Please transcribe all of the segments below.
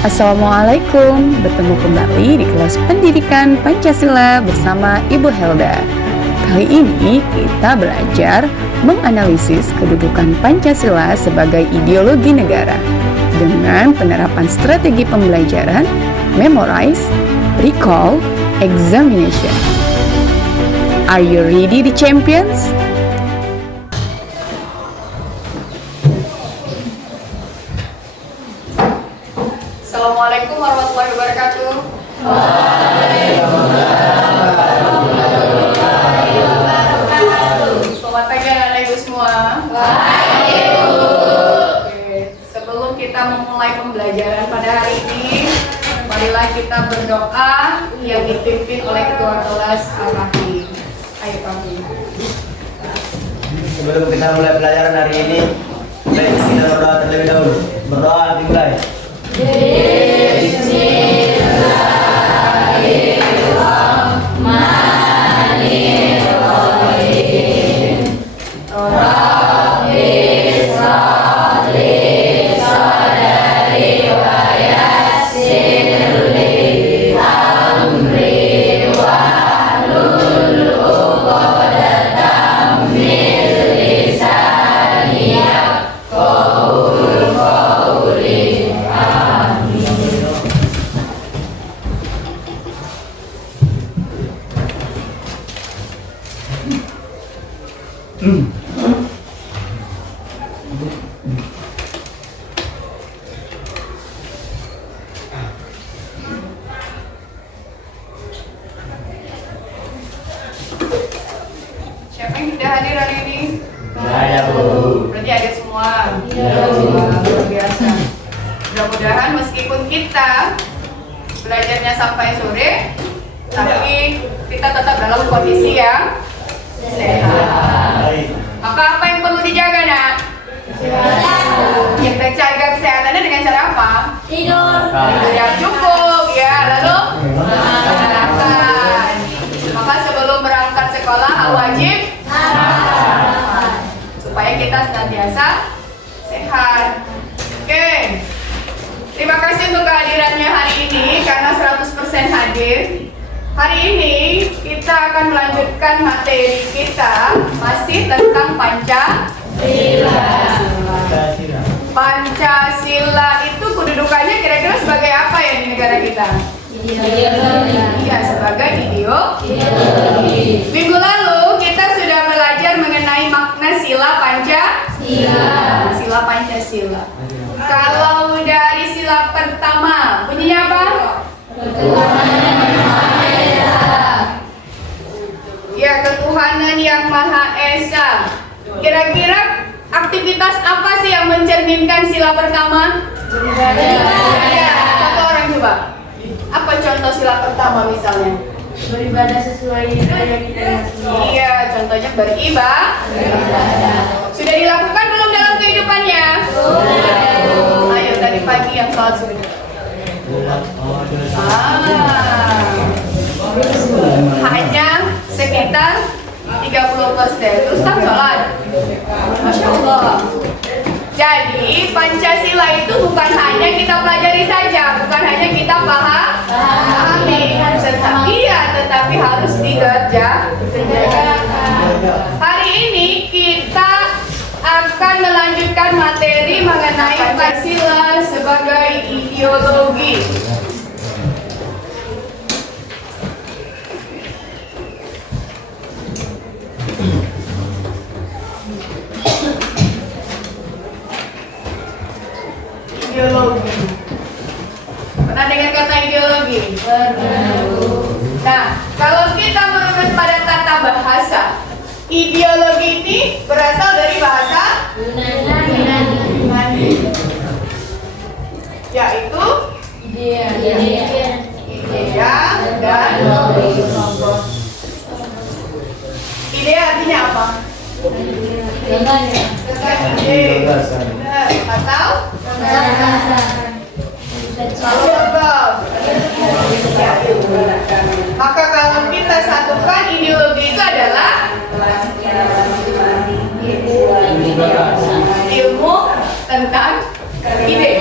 Assalamualaikum, bertemu kembali di kelas pendidikan Pancasila bersama Ibu Helda. Kali ini kita belajar menganalisis kedudukan Pancasila sebagai ideologi negara dengan penerapan strategi pembelajaran, memorize, recall, examination. Are you ready, the champions? Assalamualaikum warahmatullahi wabarakatuh. Selamat pagi anak-anak ibu semua. Oke, sebelum kita memulai pembelajaran pada hari ini, marilah kita berdoa yang dipimpin oleh Ketua Kelas Al-Rahim. Ayo kami. Sebelum kita mulai pelajaran hari ini, baik kita berdoa terlebih dahulu. Berdoa dimulai. Siapa yang tidak hadir hari ini? Saya, Bu. Berarti ada semua. Luar biasa. Mudah-mudahan meskipun kita belajarnya sampai sore, tapi kita tetap dalam kondisi yang sehat. Baik. Maka apa yang perlu dijaga, nak? Kita jaga kesehatannya dengan cara apa? Tidur. Tidur yang cukup, ya. Lalu makan. Maka sebelum berangkat sekolah wajib supaya kita senantiasa sehat. Oke. Terima kasih untuk kehadirannya hari ini karena 100% hadir. Hari ini kita akan melanjutkan materi kita masih tentang Pancasila. Pancasila itu kedudukannya kira-kira sebagai apa ya di negara kita? Iya, sebagai ideologi. Minggu lalu kita sudah belajar mengenai makna sila Pancasila. Sila Pancasila. Kalau dari sila pertama, bunyinya apa? Ya, ketuhanan yang Maha Esa. Kira-kira aktivitas apa sih yang mencerminkan sila pertama? Ya, satu orang coba. Apa contoh sila pertama misalnya? Beribadah sesuai yang kita lakukan. Iya, contohnya beribadah. Sudah dilakukan belum dalam kehidupannya? Ayo tadi pagi yang sholat subuh. Hanya sekitar 30%. Terus tak sholat. Masya Allah. Jadi Pancasila itu bukan hanya kita pelajari saja, bukan hanya kita pahami, tetapi harus dikerjakan. Hari ini kita akan melanjutkan materi mengenai Pancasila sebagai ideologi. Ideologi. Pernah dengar kata ideologi? Nah, kalau kita menurut pada tata bahasa, ideologi ini berasal dari bahasa Yunani, yaitu idea dan logos. Idea artinya apa? Atau maka kalau kita satukan ideologi itu adalah ilmu tentang ide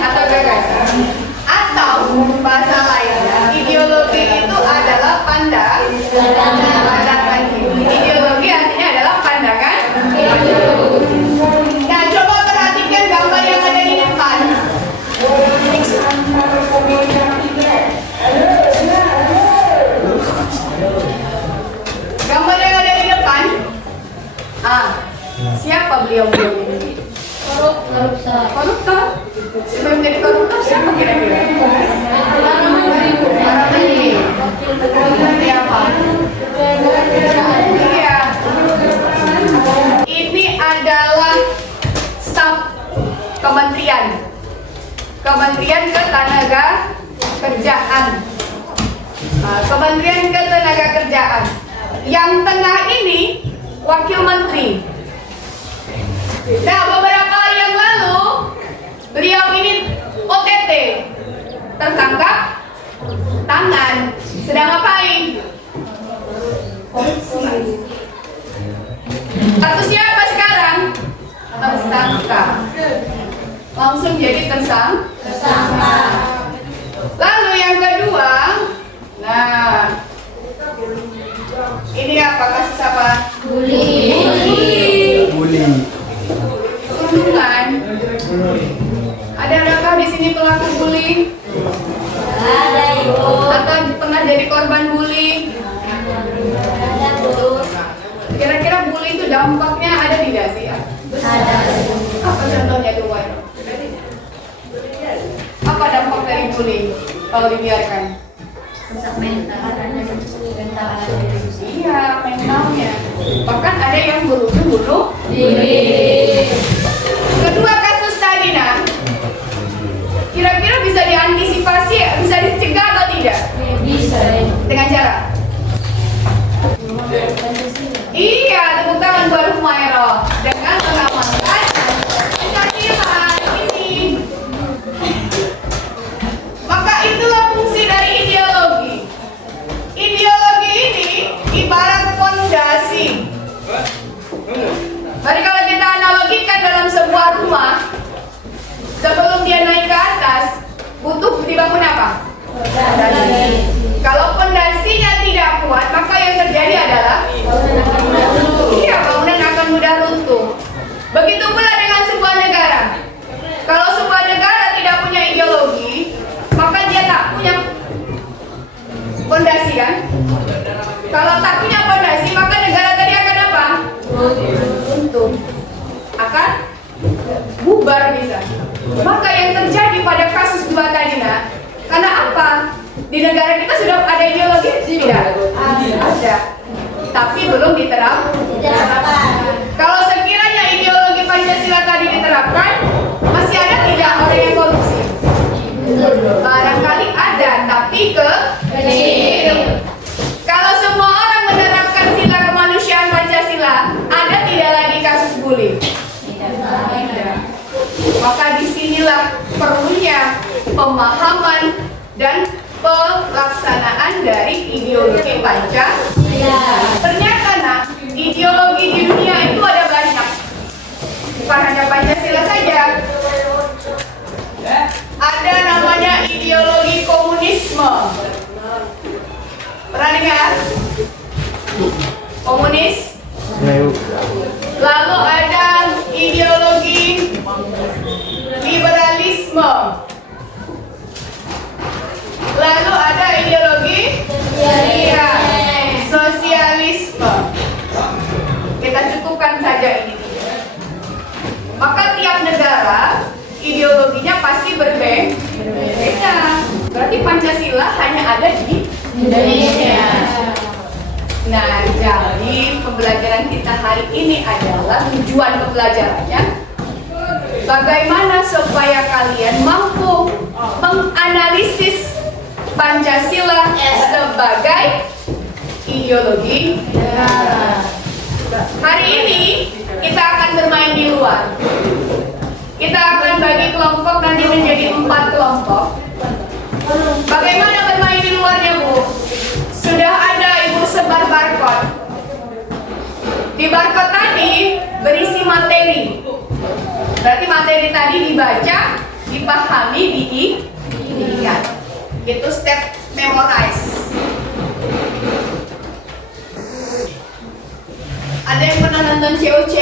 atau gagasan. Kementerian Ketenagakerjaan. Kementerian Ketenagakerjaan. Yang tengah ini Wakil Menteri. Nah, beberapa hari yang lalu beliau ini OTT, tertangkap tangan, sedang ngapain? Statusnya apa sekarang? Tersangka. Langsung jadi tersangka. Lalu yang kedua, nah, ini apa, kasus apa? Bullying. Perundungan. Adakah di sini pelaku bullying? Ada, Ibu. Atau pernah jadi korban bullying? Ada, Bu. Kira-kira bullying itu dampaknya ada tidak sih? Ada. Apa contohnya tuh, Wan? Apa dampak dari bullying kalau dibiarkan? Rusak mental. Iya, mentalnya. Bahkan ada yang bunuh Diri. Kedua kasus tadi, nah, kira-kira bisa diantisipasi, bisa dicegah atau tidak? Bisa. Dengan cara? Iya, tepuk tangan buat Humairah dengan mengamalkan Pancasila ini. Maka itulah fungsi dari ideologi. Ideologi ini ibarat fondasi. Mari kalau kita analogikan dalam sebuah rumah, sebelum dia naik ke atas, butuh dibangun apa? Fondasi. Kalau fondasinya tidak kuat, maka yang terjadi adalah bangunan akan mudah runtuh. Begitu pula dengan sebuah negara. Kalau sebuah negara tidak punya ideologi, maka dia tak punya fondasi, kan? Kalau tak punya fondasi, maka negara tadi akan apa? Runtuh. Akan bubar bisa. Maka yang terjadi pada kasus dua tadi, nah, karena apa? Di negara kita sudah ada ideologi? Tidak. Ada. Tapi belum diterapkan. Kalau sekiranya ideologi Pancasila tadi diterapkan, masih ada tidak orang yang korupsi? Barangkali ada, tapi kecil. Kalau semua orang menerapkan sila kemanusiaan Pancasila, ada tidak lagi kasus bullying? Tidak. Maka disinilah perlunya pemahaman dan pelaksanaan dari ideologi Pancasila. Ternyata, nah, ideologi di dunia itu ada banyak, bukan hanya Pancasila saja. Ada namanya ideologi komunisme. Pernah dengar? Komunis. Lalu ada ideologi liberalisme. Lalu ada ideologi sosialisme. Kita cukupkan saja ini. Maka tiap negara ideologinya pasti berbeda. Berarti Pancasila hanya ada di Indonesia. Nah, jadi pembelajaran kita hari ini adalah tujuan pembelajarannya bagaimana supaya kalian mampu menganalisis Pancasila sebagai ideologi negara. Hari ini kita akan bermain di luar. Kita akan bagi kelompok nanti menjadi 4 kelompok. Bagaimana bermain di luarnya, Bu? Sudah ada Ibu sebar barcode. Di barcode tadi berisi materi. Berarti materi tadi dibaca, dipahami, diingat. Itu step memorize. Ada yang pernah nonton COC?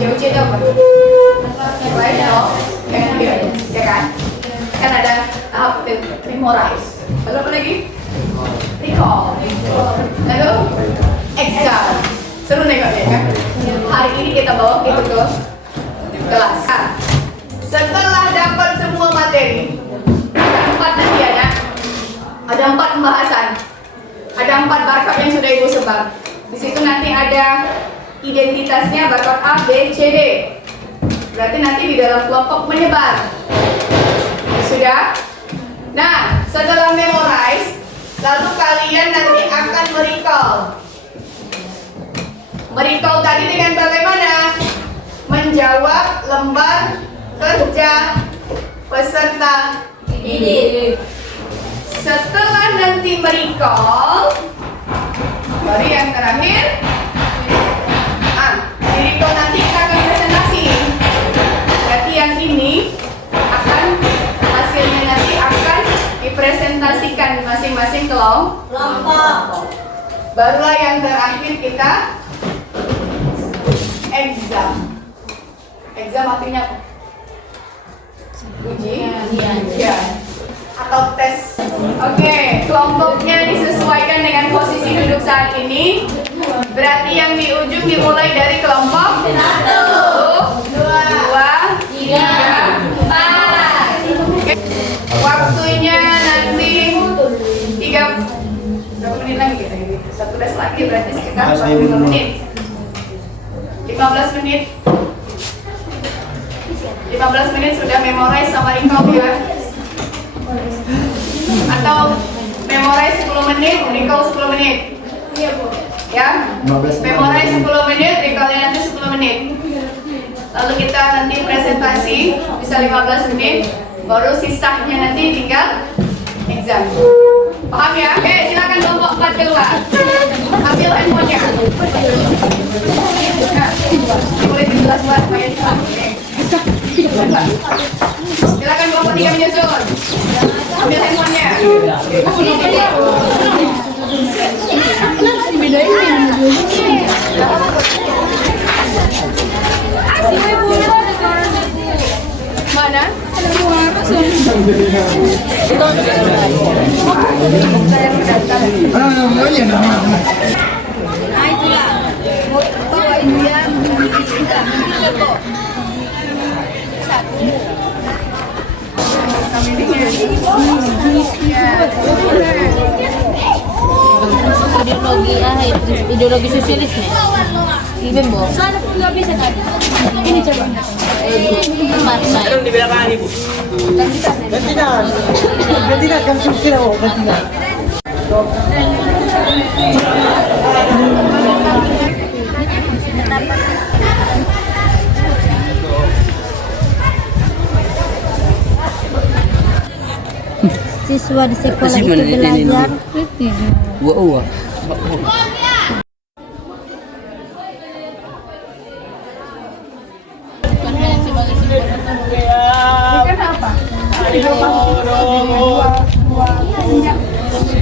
COC itu apa? Baik dong, ya kan? Kan ada tahap memorize. Lalu apa lagi? Recall. Lalu exam. Seru nengoknya kan? Hari ini kita bawa itu ke kelas. Setelah dapat semua materi, ada 4 nanti ada 4 pembahasan, ada 4 barcode yang sudah Ibu sebar. Di situ nanti ada identitasnya barcode A, B, C, D. Berarti nanti di dalam kelompok menyebar. Ya. Nah, setelah memorize, lalu kalian nanti akan merecall. Merecall tadi dengan bagaimana? Menjawab lembar kerja peserta didik. Setelah nanti merecall, baru yang terakhir, di recall nanti kita akan presentasi. Berarti yang ini akan hasilnya nanti akan dipresentasikan masing-masing kelompok. Barulah yang terakhir kita exam. Exam artinya apa? Ujian atau tes. Oke, kelompoknya disesuaikan dengan posisi duduk saat ini. Berarti yang di ujung dimulai dari kelompok 1, 2, 3, 4. Waktunya nanti 3 berapa menit lagi kita ini? 1 tes lagi berarti sekitar 45 menit. 15 menit. 15 menit sudah memorize sama recall ya. Atau memorize 10 menit, recall 10 menit. Ya. Memorize 10 menit, recallnya nanti 10 menit. Lalu kita nanti presentasi bisa 15 menit, baru sisanya nanti tinggal exam. Paham ya? Oke, silakan kelompok 4 keluar. Ambil handphonenya. Nah, boleh dijelas buat supaya cepat. Silakan kelompok 3 menyusun. Ambil handphonenya. Mana? Ideologi sosialis nih. Ibu Bo. Nggak bisa tadi. Ini coba. Marsa. Di belakang ibu. Gantikan kamu sudah mau gantikan. Siswa di sekolah itu belajar. Wah.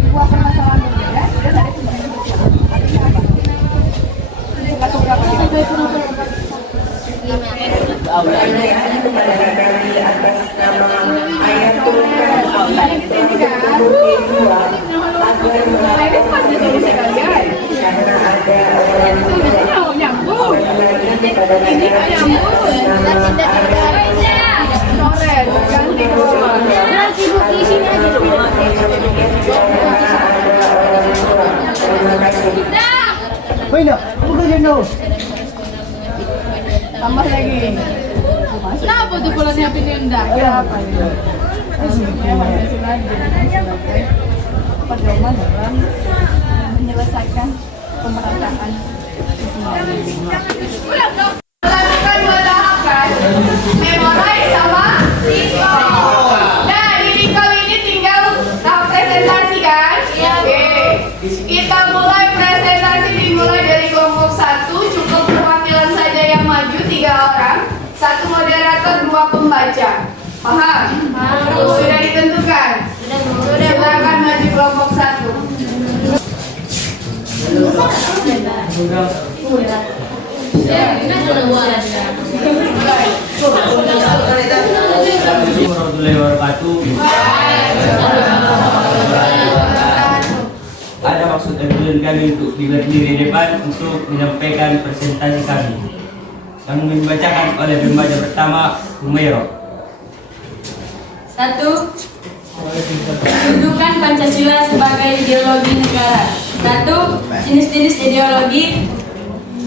Dua permasalahan berbeda. Dan ada tambah lagi. Kenapa tuh kalau siapin undang? Kenapa ini? Pedoman dalam menyelesaikan pemerataan lakukan 2 tahap kan? Memorize sama recall. Nah, di recall ini tinggal tahap presentasi kan? Oke. Kita mulai presentasi dimulai dari kelompok 1, cukup perwakilan saja yang maju 3 orang, 1 moderator, 2 pembaca. Paham? Sudah ditentukan? Silakan maju kelompok 1. Ada maksud dan kami untuk berdiri di depan untuk menyampaikan presentasi kami. Kami membacakan oleh pembaca pertama, Humairo. 1. Kedudukan Pancasila sebagai ideologi negara. 1. Jenis-jenis ideologi.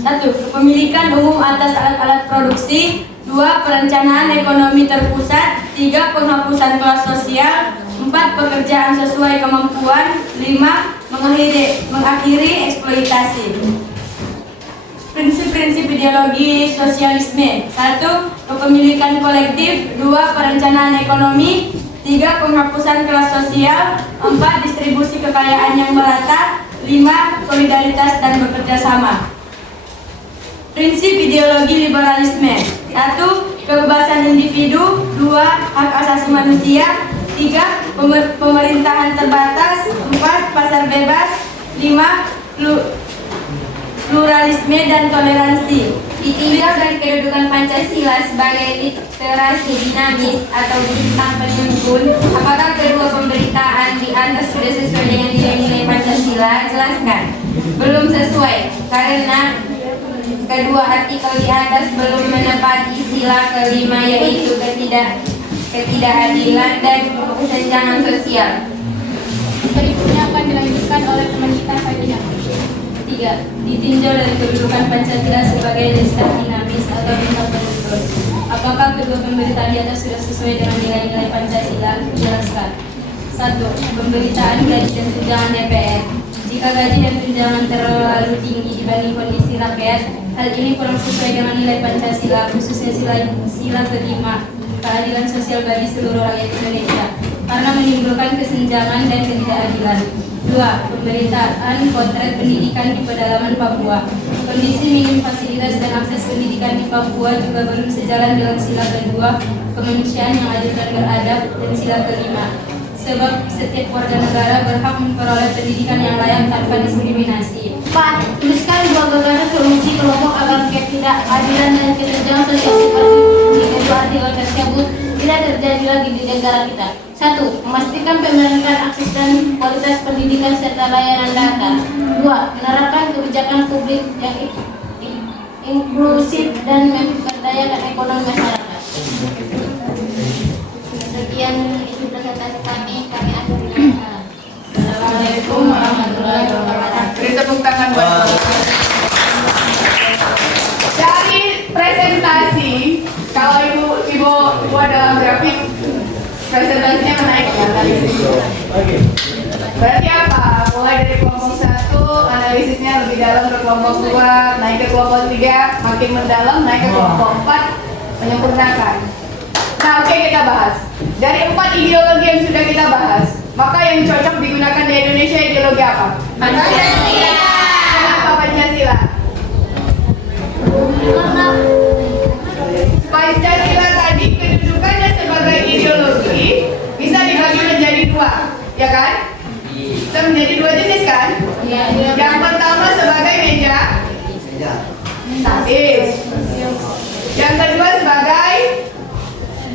1. Kepemilikan umum atas alat-alat produksi. 2. 2. Perencanaan ekonomi terpusat. 3. Penghapusan kelas sosial. 4. Pekerjaan sesuai kemampuan. 5. Mengakhiri eksploitasi. Prinsip-prinsip ideologi sosialisme. 1. Kepemilikan kolektif. 2. Perencanaan ekonomi. 3. Penghapusan kelas sosial. 4. Distribusi kekayaan yang merata. 5. Solidaritas dan bekerja sama. Prinsip ideologi liberalisme. 1. Kebebasan individu. 2. Hak asasi manusia. 3. Pemerintahan terbatas. 4. Pasar bebas. 5. Pluralisme dan toleransi. Ditinjau dari kedudukan Pancasila sebagai literasi dinamis atau bintang penimbun, apakah kedua pemberitaan di atas sudah sesuai dengan nilai-nilai Pancasila? Jelaskan. Belum sesuai, karena kedua artikel di atas belum menepati sila kelima, yaitu ketidakadilan dan kesenjangan sosial. Berikutnya akan dilanjutkan oleh teman kita Fadila. 3. Ditinjau dari kedudukan Pancasila sebagai listah dinamis atau bintang penentu. Apakah kedua pemberitaan di atas sudah sesuai dengan nilai-nilai Pancasila? Jelaskan. 1. Pemberitaan gaji dan tunjangan DPR. Jika gaji dan tunjangan terlalu tinggi dibanding kondisi rakyat, hal ini kurang sesuai dengan nilai Pancasila, khususnya sila kelima, keadilan sosial bagi seluruh rakyat Indonesia, karena menimbulkan kesenjangan dan ketidakadilan. 2. Pemberitaan potret pendidikan di pedalaman Papua. Kondisi minim fasilitas dan akses pendidikan di Papua juga belum sejalan dengan sila kedua, kemanusiaan yang adil dan beradab, dan sila kelima. Sebab setiap warga negara berhak memperoleh pendidikan yang layak tanpa diskriminasi. 4. Tuliskan dua gagasan solusi kelompok agar ketidakadilan dan kesenjangan sosial seperti di kedua artikel tersebut tidak terjadi lagi di negara kita. 1. Memastikan pemerataan akses dan kualitas pendidikan serta layanan data. 2. Menerapkan kebijakan publik yang inklusif dan memberdayakan ekonomi masyarakat. Sekian itu presentasi kami akhiri. Assalamualaikum warahmatullahi wabarakatuh. Beri tepuk tangan buat dari presentasi. Kalau ibu dalam grafik presentasinya menaik ya analisis. Berarti apa? Mulai dari kelompok 1 analisisnya lebih dalam ke kelompok 2, naik ke kelompok 3 makin mendalam, naik ke kelompok 4 menyempurnakan. Nah, oke, kita bahas. Dari 4 ideologi yang sudah kita bahas, maka yang cocok digunakan di Indonesia ideologi apa? Pancasila. Kenapa Pancasila? Pancasila tadi kedudukannya sebagai ideologi bisa dibagi menjadi 2, ya kan? Bisa menjadi 2 jenis kan? Yang pertama sebagai meja statis. Yang kedua sebagai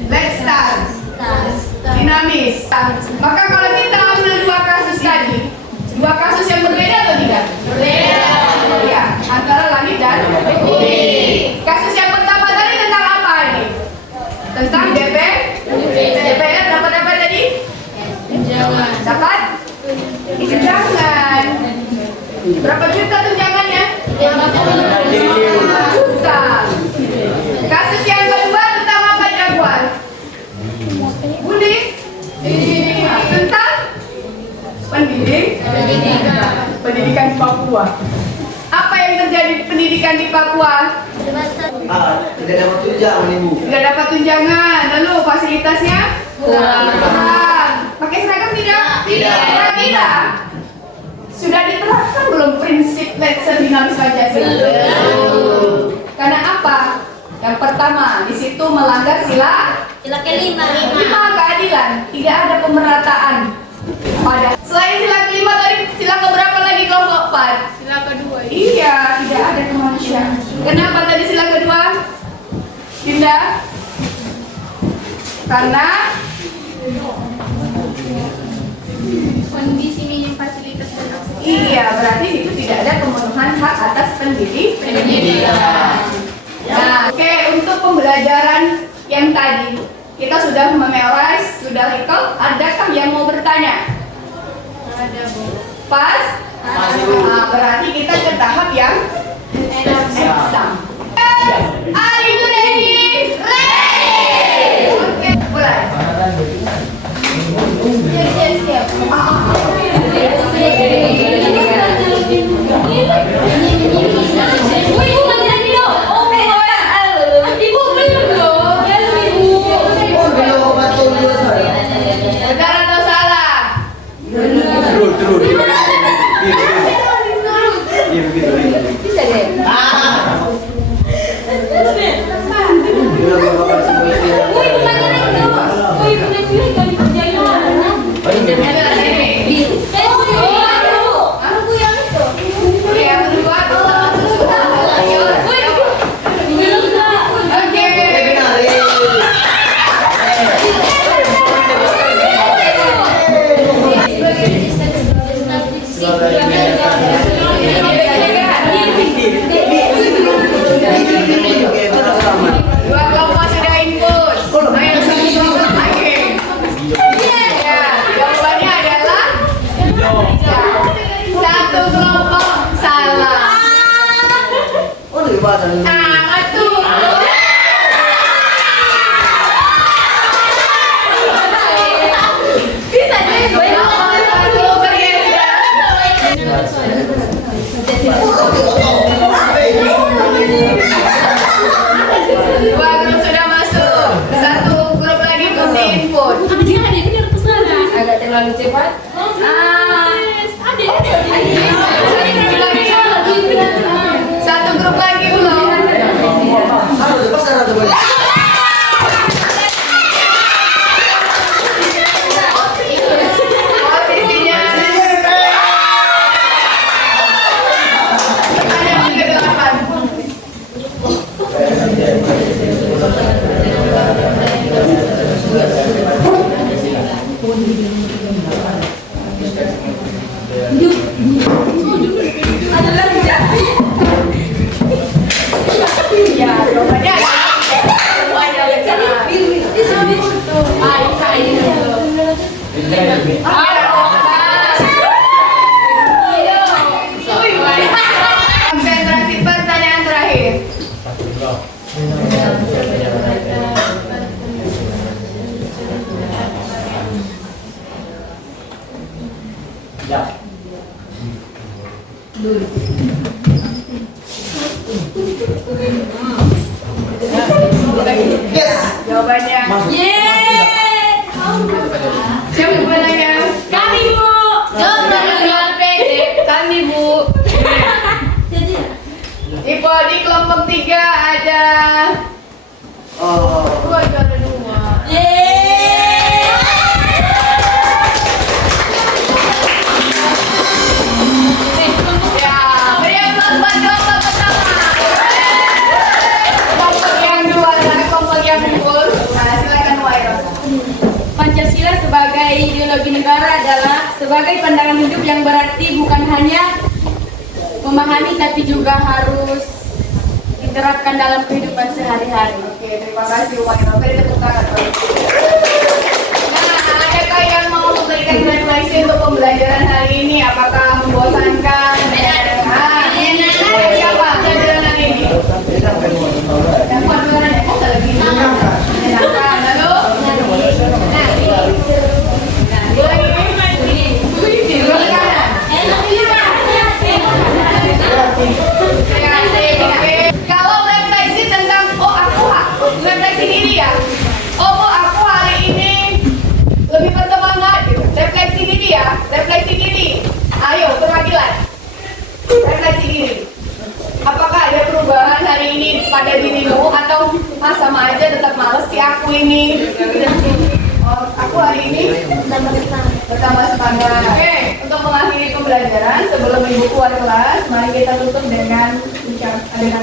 stance dinamis. Maka kalau kita ambil 2 kasus tadi, 2 kasus yang berbeda atau tidak? Berbeda. Ya, antara langit dan bumi. Kasus yang pertama tadi tentang apa ini? Tentang DPR dapat apa tadi? Dapat? Tunjangan. Berapa juta tunjangannya? 50 juta. Kasus yang kedua tentang apa, Jaguar? Budi? Tentang pendidikan Papua. Apa yang terjadi pendidikan di Papua? Tidak dapat tunjangan ibu. Tidak dapat tunjangan. Lalu fasilitasnya kurang. Pakai seragam tidak? Kira-kira sudah diterapkan belum prinsip lesson dinamis Pancasila? Karena apa? Yang pertama, di situ melanggar sila kelima, keadilan, tidak ada pemerataan. Selain sila kelima tadi, sila keberapa lagi kelompok 4? Sila kedua. Iya, tidak ada kemanusiaan. Kenapa tadi sila kedua? Dinda? Karena Kondisi minim fasilitas dan akses. iya, berarti itu tidak ada pemenuhan hak atas pendidikan. Nah, oke, untuk pembelajaran yang tadi kita sudah memorize, sudah recall. Adakah yang mau bertanya? Ada, Bu. Pas? Nah, berarti kita ke tahap yang exam. Are you ready? terlalu cepat. Satu grup lagi belum. Posisinya ada yang ke-8. Ya, jawabannya semuanya benar. Konsentrasi pertanyaan terakhir. Ya. Yes. Jawabannya. Siapa yang menanya? Kami, Bu. Kami, Bu. Di kelompok 3 ada Oh. 2 juara 2. Ya, beri aplaus buat kelompok pertama. Kelompok yang juara, kelompok yang unggul. Nah, silakan Wairo. Pancasila sebagai ideologi negara adalah sebagai pandangan hidup yang berarti bukan hanya memahami tapi juga harus diterapkan dalam kehidupan sehari-hari. Oke, terima kasih Wairo. Beri tepuk tangan. Nah, adakah yang mau memberikan refleksi untuk pembelajaran hari ini? Apakah membosankan? Siapa pembelajaran hari ini? Yang pembelajaran oh lagi menyenangkan. Lalu? Kalau refleksi tentang refleksi diri ya. Oh, aku hari ini lebih bersemangat. Refleksi diri ya, refleksi diri. Ayo, perwakilan. Refleksi diri. Apakah ada perubahan hari ini pada dirimu atau sama aja tetap males si aku ini? Oh, aku hari ini bertambah semangat. Oke, untuk mengakhiri pembelajaran sebelum ibu keluar kelas, mari kita tutup dengan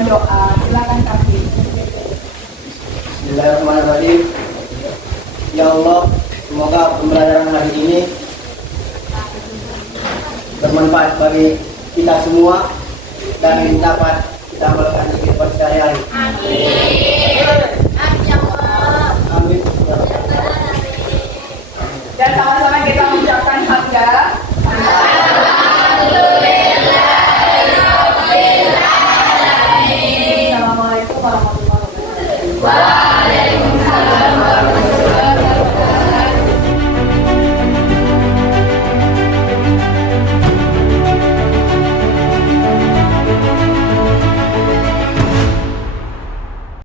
doa. Silakan Kaki. Bismillahirrahmanirrahim. Ya Allah, semoga pembelajaran hari ini bermanfaat bagi kita semua dan dapat kita melakukan kehidupan sehari-hari. Amin.